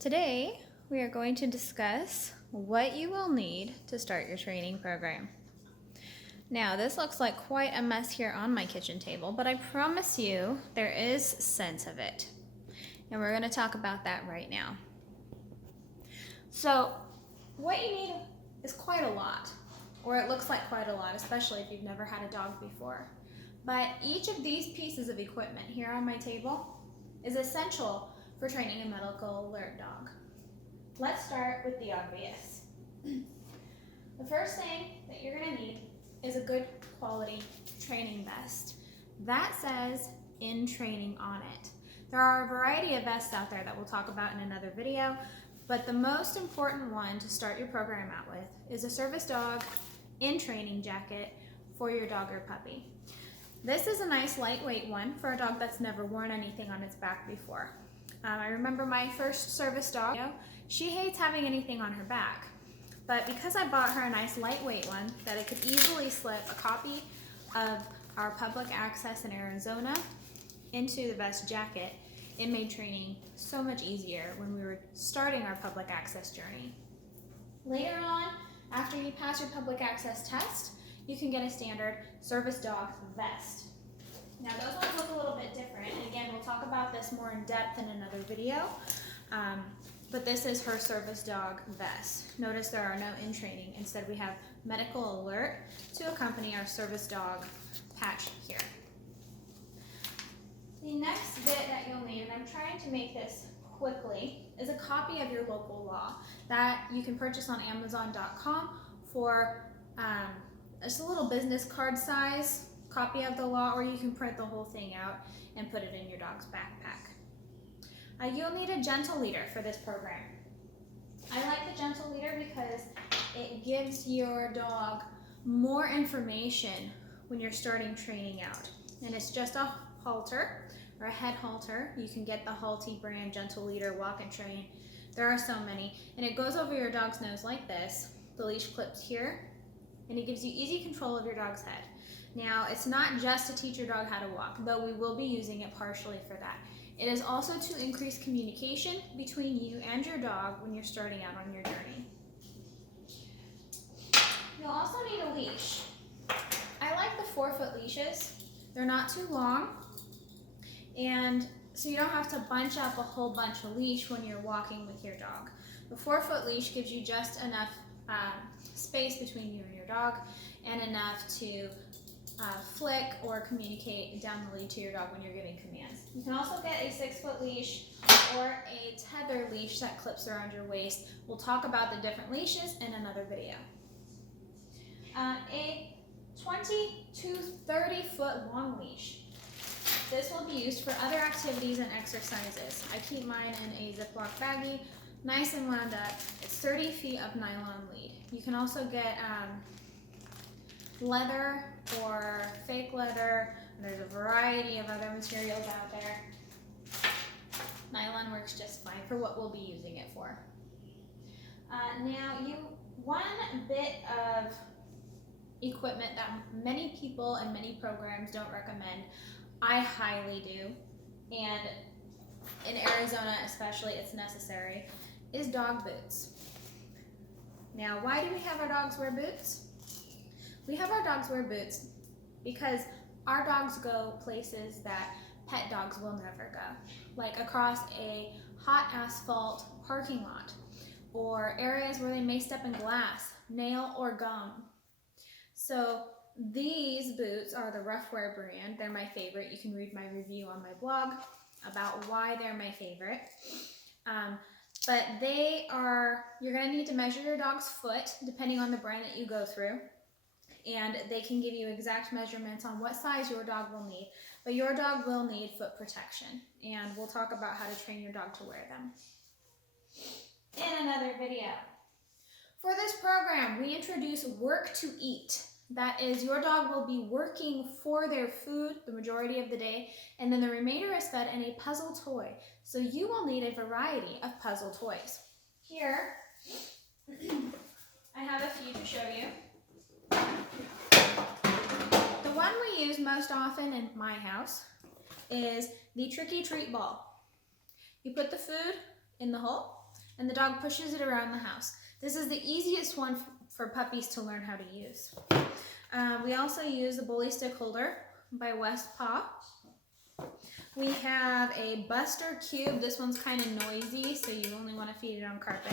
Today, we are going to discuss what you will need to start your training program. Now, this looks like quite a mess here on my kitchen table, but I promise you there is sense of it. And we're going to talk about that right now. So, what you need is quite a lot, or it looks like quite a lot, especially if you've never had a dog before. But each of these pieces of equipment here on my table is essential for training a medical alert dog. Let's start with the obvious. The first thing that you're going to need is a good quality training vest. That says "in training" on it. There are a variety of vests out there that we'll talk about in another video, but the most important one to start your program out with is a service dog in training jacket for your dog or puppy. This is a nice lightweight one for a dog that's never worn anything on its back before. I remember my first service dog, she hates having anything on her back. But because I bought her a nice lightweight one that it could easily slip a copy of our public access in Arizona into the vest jacket, it made training so much easier when we were starting our public access journey. Later on, after you pass your public access test, you can get a standard service dog vest. Now those ones look a little bit different, and again, we'll talk about this more in depth in another video, but this is her service dog vest. Notice there are no "in training." Instead, we have medical alert to accompany our service dog patch here. The next bit that you'll need, and I'm trying to make this quickly, is a copy of your local law that you can purchase on Amazon.com for just a little business card size copy of the law, or you can print the whole thing out and put it in your dog's backpack. You'll need a gentle leader for this program. I like the gentle leader because it gives your dog more information when you're starting training out. And it's just a halter or a head halter. You can get the Halty brand gentle leader walk and train. There are so many. And it goes over your dog's nose like this. The leash clips here, and it gives you easy control of your dog's head. Now, it's not just to teach your dog how to walk, though we will be using it partially for that. It is also to increase communication between you and your dog when you're starting out on your journey. You'll also need a leash. I like the 4-foot leashes. They're not too long, and so you don't have to bunch up a whole bunch of leash when you're walking with your dog. The 4-foot leash gives you just enough space between you and your dog, and enough to flick or communicate down the lead to your dog when you're giving commands. You can also get a 6-foot leash or a tether leash that clips around your waist. We'll talk about the different leashes in another video. A 20 to 30 foot long leash. This will be used for other activities and exercises. I keep mine in a Ziploc baggie, nice and wound up. It's 30 feet of nylon lead. You can also get leather or fake leather. There's a variety of other materials out there. Nylon works just fine for what we'll be using it for. Now, one bit of equipment that many people and many programs don't recommend, I highly do, and in Arizona especially it's necessary, is dog boots. Now, why do we have our dogs wear boots? We have our dogs wear boots because our dogs go places that pet dogs will never go, like across a hot asphalt parking lot, or areas where they may step in glass, nail, or gum. So these boots are the Roughwear brand. They're my favorite. You can read my review on my blog about why they're my favorite. But you're going to need to measure your dog's foot depending on the brand that you go through. And they can give you exact measurements on what size your dog will need. But your dog will need foot protection. And we'll talk about how to train your dog to wear them in another video. For this program, we introduce work to eat. That is, your dog will be working for their food the majority of the day, and then the remainder is fed in a puzzle toy. So you will need a variety of puzzle toys. Here, I have a few to show you. The one we use most often in my house is the Tricky Treat Ball. You put the food in the hole, and the dog pushes it around the house. This is the easiest one for puppies to learn how to use. We also use the bully stick holder by West Paw. We have a Buster Cube. This one's kind of noisy, so you only want to feed it on carpet.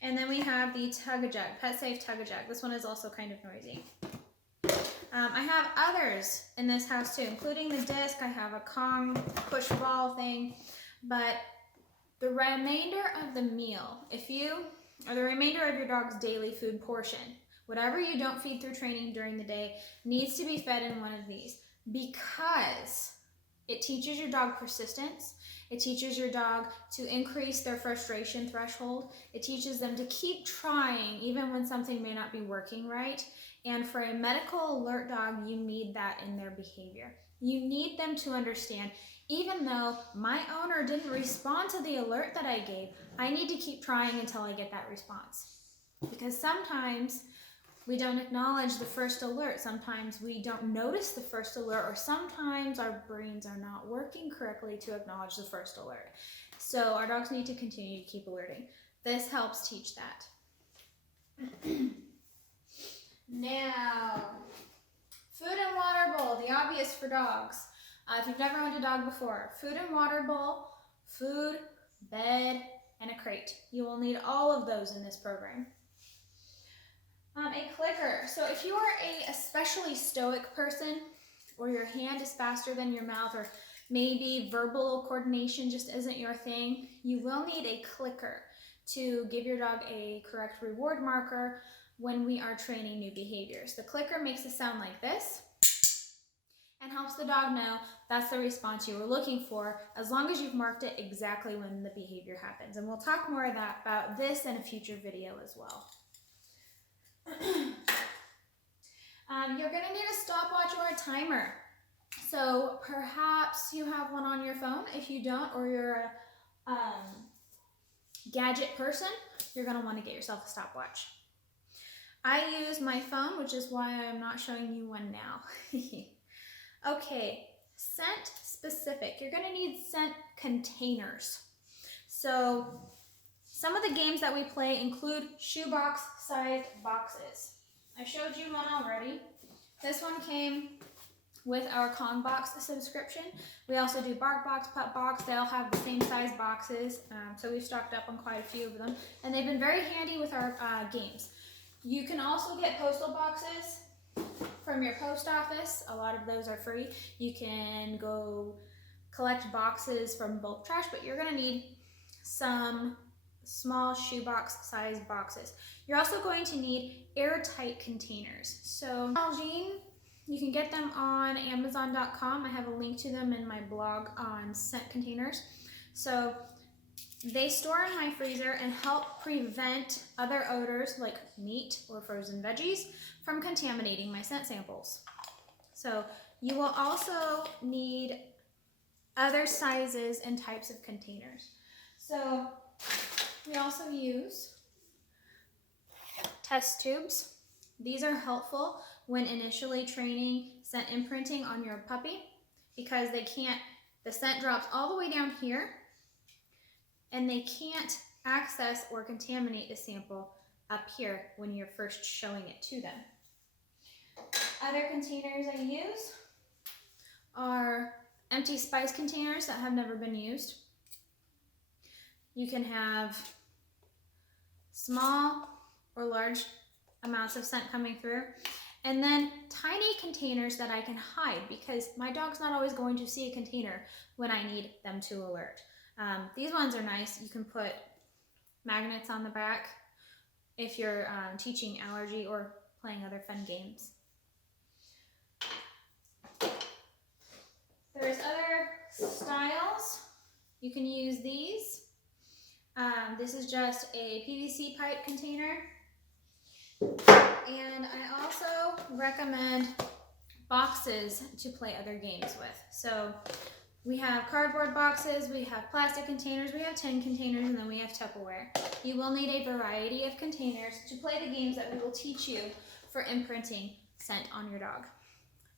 And then we have the Tug-A-Jug, Pet Safe Tug-A-Jug. This one is also kind of noisy. I have others in this house too, including the disc. I have a Kong push ball thing, but the remainder of the meal, or the remainder of your dog's daily food portion, whatever you don't feed through training during the day, needs to be fed in one of these, because it teaches your dog persistence. It teaches your dog to increase their frustration threshold. It teaches them to keep trying even when something may not be working right. And for a medical alert dog, you need that in their behavior. You need them to understand, even though my owner didn't respond to the alert that I gave, I need to keep trying until I get that response. Because sometimes we don't acknowledge the first alert. Sometimes we don't notice the first alert, or sometimes our brains are not working correctly to acknowledge the first alert. So our dogs need to continue to keep alerting. This helps teach that. Now, food and water bowl, the obvious for dogs. If you've never owned a dog before, food and water bowl, food, bed, and a crate. You will need all of those in this program. A clicker. So if you are a especially stoic person, or your hand is faster than your mouth, or maybe verbal coordination just isn't your thing, you will need a clicker to give your dog a correct reward marker when we are training new behaviors. The clicker makes a sound like this and helps the dog know that's the response you were looking for, as long as you've marked it exactly when the behavior happens. And we'll talk more about this in a future video as well. You're going to need a stopwatch or a timer. So perhaps you have one on your phone. If you don't, or you're a gadget person, you're going to want to get yourself a stopwatch. I use my phone, which is why I'm not showing you one now. Okay, scent specific. You're going to need scent containers. So some of the games that we play include shoebox sized boxes. I showed you one already. This one came with our Kong box subscription. We also do Bark Box, Pup Box. They all have the same size boxes, so we've stocked up on quite a few of them, and they've been very handy with our games. You can also get postal boxes from your post office. A lot of those are free. You can go collect boxes from bulk trash, but you're going to need some small shoebox size boxes. You're also going to need airtight containers. So Algene, you can get them on Amazon.com. I have a link to them in my blog on scent containers. So they store in my freezer and help prevent other odors like meat or frozen veggies from contaminating my scent samples. So you will also need other sizes and types of containers. So we also use test tubes. These are helpful when initially training scent imprinting on your puppy, because the scent drops all the way down here, and they can't access or contaminate the sample up here when you're first showing it to them. Other containers I use are empty spice containers that have never been used. You can have small or large amounts of scent coming through, and then tiny containers that I can hide, because my dog's not always going to see a container when I need them to alert. These ones are nice. You can put magnets on the back if you're teaching allergy or playing other fun games. There's other styles. You can use these. This is just a PVC pipe container. And I also recommend boxes to play other games with. So we have cardboard boxes, we have plastic containers, we have tin containers, and then we have Tupperware. You will need a variety of containers to play the games that we will teach you for imprinting scent on your dog.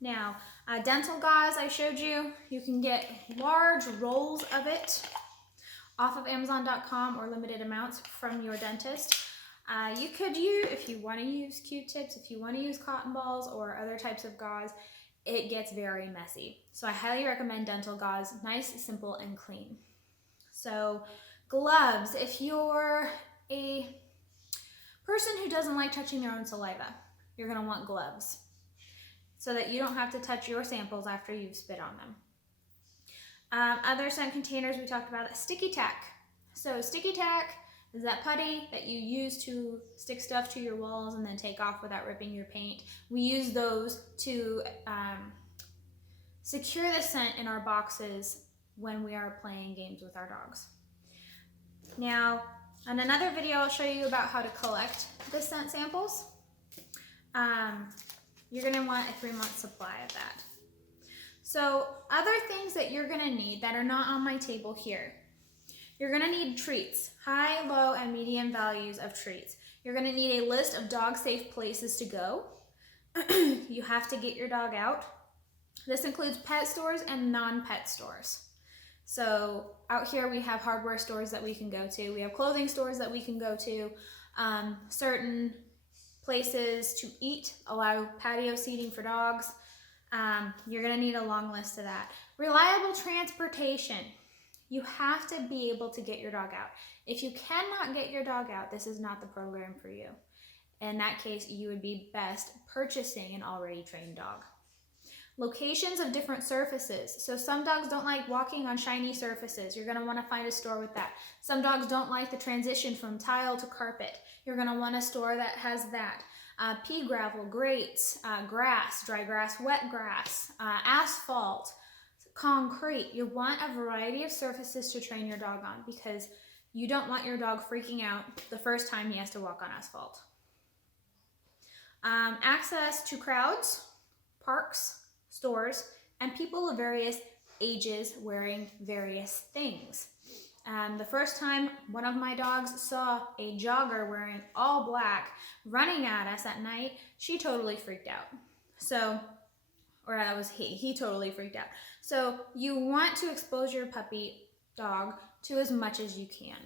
Now, dental gauze I showed you, you can get large rolls of it off of Amazon.com or limited amounts from your dentist. You could use, if you want to use Q-tips, if you want to use cotton balls or other types of gauze, it gets very messy. So I highly recommend dental gauze, nice, simple, and clean. So gloves, if you're a person who doesn't like touching their own saliva, you're going to want gloves so that you don't have to touch your samples after you've spit on them. Other scent containers, we talked about sticky tack. So sticky tack is that putty that you use to stick stuff to your walls and then take off without ripping your paint. We use those to secure the scent in our boxes when we are playing games with our dogs. Now, on another video, I'll show you about how to collect the scent samples. You're gonna want a 3-month supply of that. So other things that you're gonna need that are not on my table here. You're gonna need treats, high, low, and medium values of treats. You're gonna need a list of dog-safe places to go. You have to get your dog out. This includes pet stores and non-pet stores. So out here we have hardware stores that we can go to. We have clothing stores that we can go to. Certain places to eat allow patio seating for dogs. You're gonna need a long list of that. Reliable transportation. You have to be able to get your dog out. If you cannot get your dog out, this is not the program for you. In that case, you would be best purchasing an already trained dog. Locations of different surfaces. So some dogs don't like walking on shiny surfaces. You're gonna wanna find a store with that. Some dogs don't like the transition from tile to carpet. You're gonna want a store that has that. Pea gravel, grates, grass, dry grass, wet grass, asphalt, concrete. You want a variety of surfaces to train your dog on because you don't want your dog freaking out the first time he has to walk on asphalt. Access to crowds, parks, stores, and people of various ages wearing various things. The first time one of my dogs saw a jogger wearing all black running at us at night, she totally freaked out. He totally freaked out. So you want to expose your puppy dog to as much as you can.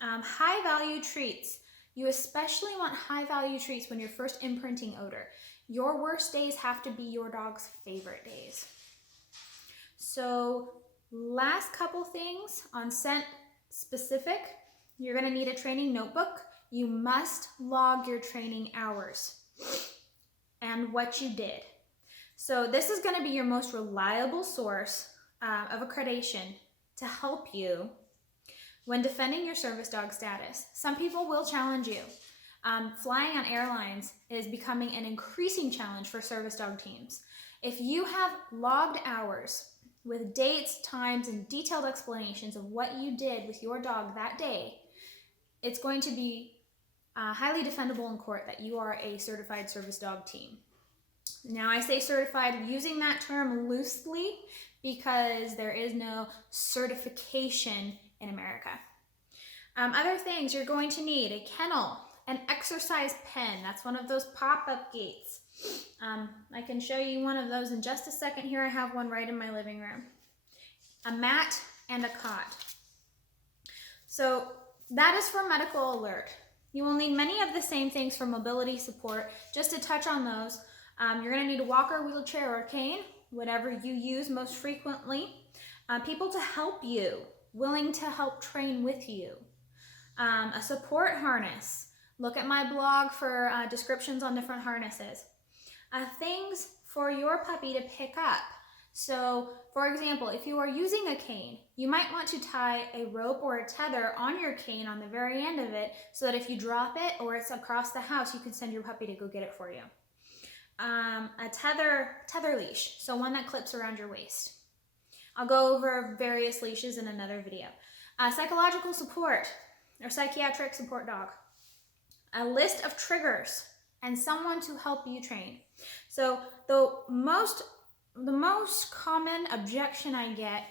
High value treats. You especially want high value treats when you're first imprinting odor. Your worst days have to be your dog's favorite days. So last couple things on scent specific, you're gonna need a training notebook. You must log your training hours and what you did. So this is gonna be your most reliable source of accreditation to help you when defending your service dog status. Some people will challenge you. Flying on airlines is becoming an increasing challenge for service dog teams. If you have logged hours with dates, times, and detailed explanations of what you did with your dog that day, it's going to be highly defendable in court that you are a certified service dog team. Now I say certified using that term loosely because there is no certification in America. Other things you're going to need: a kennel, an exercise pen. That's one of those pop-up gates. I can show you one of those in just a second. Here I have one right in my living room. A mat and a cot. So that is for medical alert. You will need many of the same things for mobility support. Just to touch on those, you're gonna need a walker, wheelchair, or cane, whatever you use most frequently. People to help you, willing to help train with you. A support harness. Look at my blog for descriptions on different harnesses. Things for your puppy to pick up. So, for example, if you are using a cane, you might want to tie a rope or a tether on your cane on the very end of it so that if you drop it or it's across the house, you can send your puppy to go get it for you. A tether leash, so one that clips around your waist. I'll go over various leashes in another video. Psychological support or psychiatric support dog. A list of triggers and someone to help you train. So the most common objection I get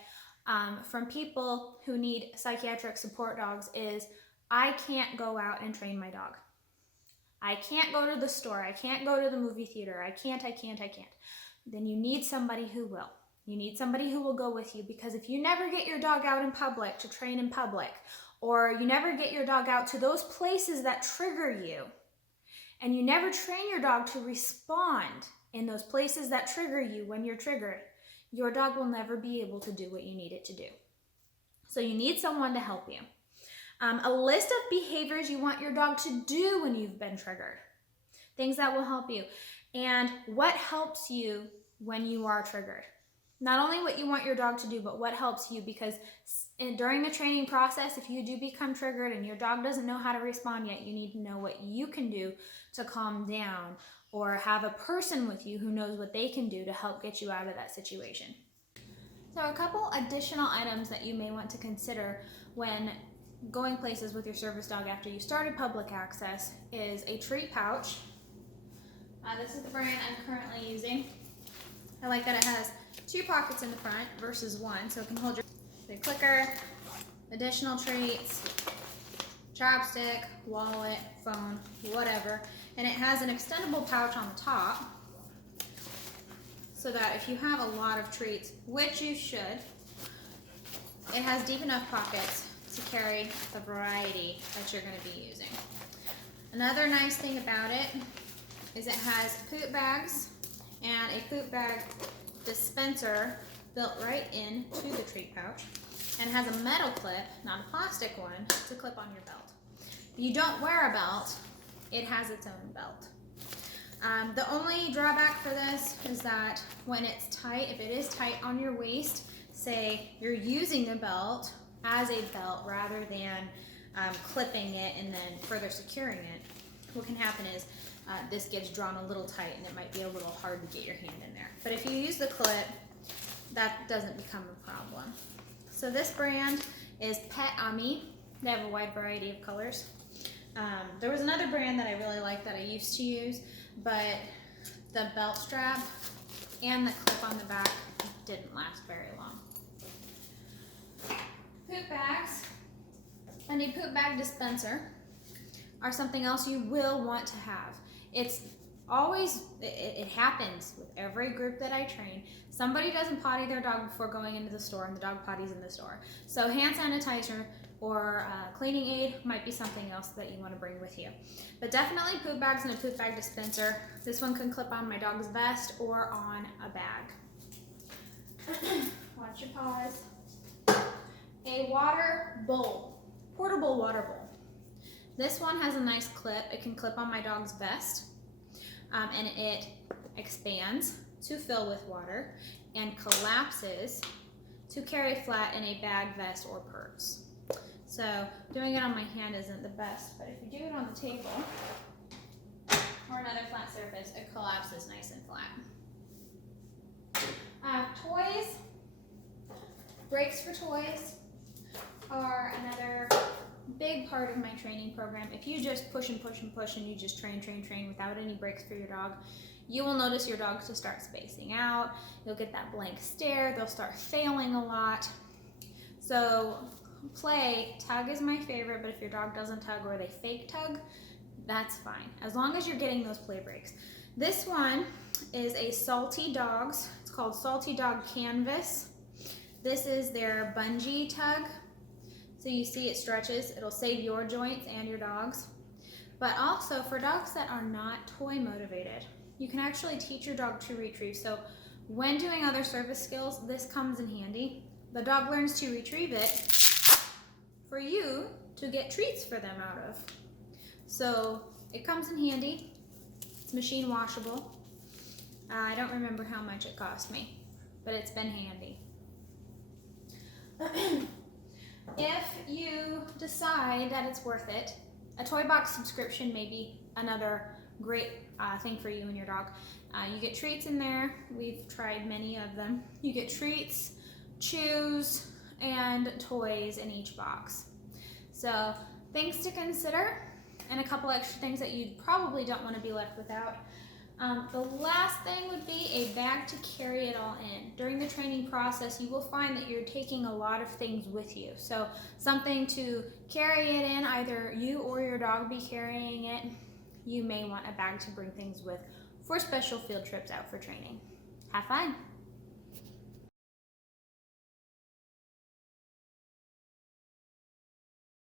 from people who need psychiatric support dogs is, I can't go out and train my dog. I can't go to the store. I can't go to the movie theater. I can't. Then you need somebody who will. You need somebody who will go with you, because if you never get your dog out in public to train in public, or you never get your dog out to those places that trigger you, and you never train your dog to respond in those places that trigger you when you're triggered, your dog will never be able to do what you need it to do. So you need someone to help you. A list of behaviors you want your dog to do when you've been triggered. Things that will help you. And what helps you when you are triggered. Not only what you want your dog to do, but what helps you, because during the training process, if you do become triggered and your dog doesn't know how to respond yet, you need to know what you can do to calm down, or have a person with you who knows what they can do to help get you out of that situation. So a couple additional items that you may want to consider when going places with your service dog after you started public access is a treat pouch. This is the brand I'm currently using. I like that it has 2 pockets in the front versus 1, so it can hold your clicker, additional treats, chopstick, wallet, phone, whatever. And it has an extendable pouch on the top, so that if you have a lot of treats, which you should, it has deep enough pockets to carry the variety that you're going to be using. Another nice thing about it is it has poop bags and a poop bag dispenser built right into the treat pouch, and it has a metal clip, not a plastic one, to clip on your belt. If you don't wear a belt, it has its own belt. The only drawback for this is that when it's tight, if it is tight on your waist, say you're using a belt as a belt rather than clipping it and then further securing it, what can happen is this gets drawn a little tight and it might be a little hard to get your hand in there. But if you use the clip, that doesn't become a problem. So this brand is Pet Ami. They have a wide variety of colors. There was another brand that I really liked that I used to use, but the belt strap and the clip on the back didn't last very long. Poop bags and a poop bag dispenser are something else you will want to have. It's always, it happens with every group that I train. Somebody doesn't potty their dog before going into the store, and the dog potties in the store. So hand sanitizer or cleaning aid might be something else that you want to bring with you. But definitely poop bags and a poop bag dispenser. This one can clip on my dog's vest or on a bag. Watch your paws. A water bowl, portable water bowl. This one has a nice clip. It can clip on my dog's vest, and it expands to fill with water and collapses to carry flat in a bag, vest, or purse. So doing it on my hand isn't the best, but if you do it on the table or another flat surface, it collapses nice and flat. Toys, breaks for toys are another big part of my training program. If you just push and push and push and you just train without any breaks for your dog, you will notice your dogs to start spacing out. You'll get that blank stare. They'll start failing a lot. So tug is my favorite, but if your dog doesn't tug or they fake tug, that's fine, as long as you're getting those play breaks. This one is a Salty Dogs. It's called Salty Dog Canvas. This is their bungee tug. So you see it stretches. It'll save your joints and your dog's. But also for dogs that are not toy motivated, you can actually teach your dog to retrieve. So when doing other service skills, this comes in handy. The dog learns to retrieve it for you to get treats for them out of. So it comes in handy. It's machine washable. I don't remember how much it cost me, but it's been handy. If you decide that it's worth it, a toy box subscription may be another great thing for you and your dog. You get treats in there. We've tried many of them. You get treats, chews, and toys in each box. So things to consider, and a couple extra things that you probably don't want to be left without. The last thing would be a bag to carry it all in. During the training process, you will find that you're taking a lot of things with you. So something to carry it in, either you or your dog be carrying it. You may want a bag to bring things with for special field trips out for training. Have fun.